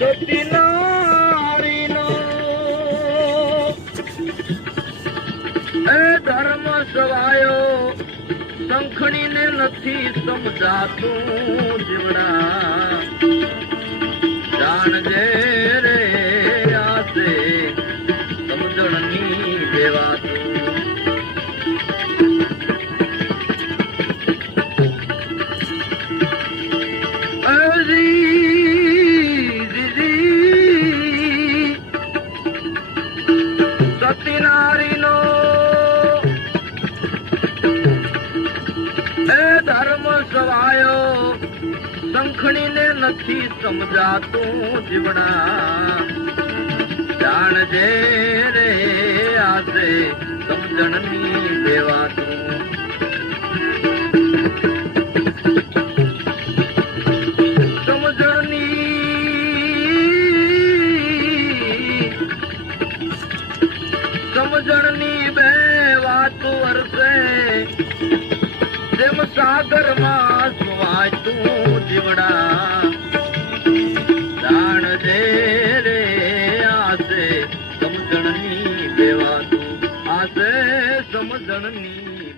એ ધર્મ સવાયો શંખણીને નથી સમજાતું જીવડા. જાણજે રે આશે સમજણની દેવાતું. સતીનારીનો એ ધર્મ સવાયો સંખણીને નથી સમજાતું જીવણા. જાણજે રે આજે સમજણની દેવાતું વાતો વરસે જેમ સાગરમાં સુવાતું જીવડા. જાણજે રે આશે સમજણની બે તું આસે સમજણની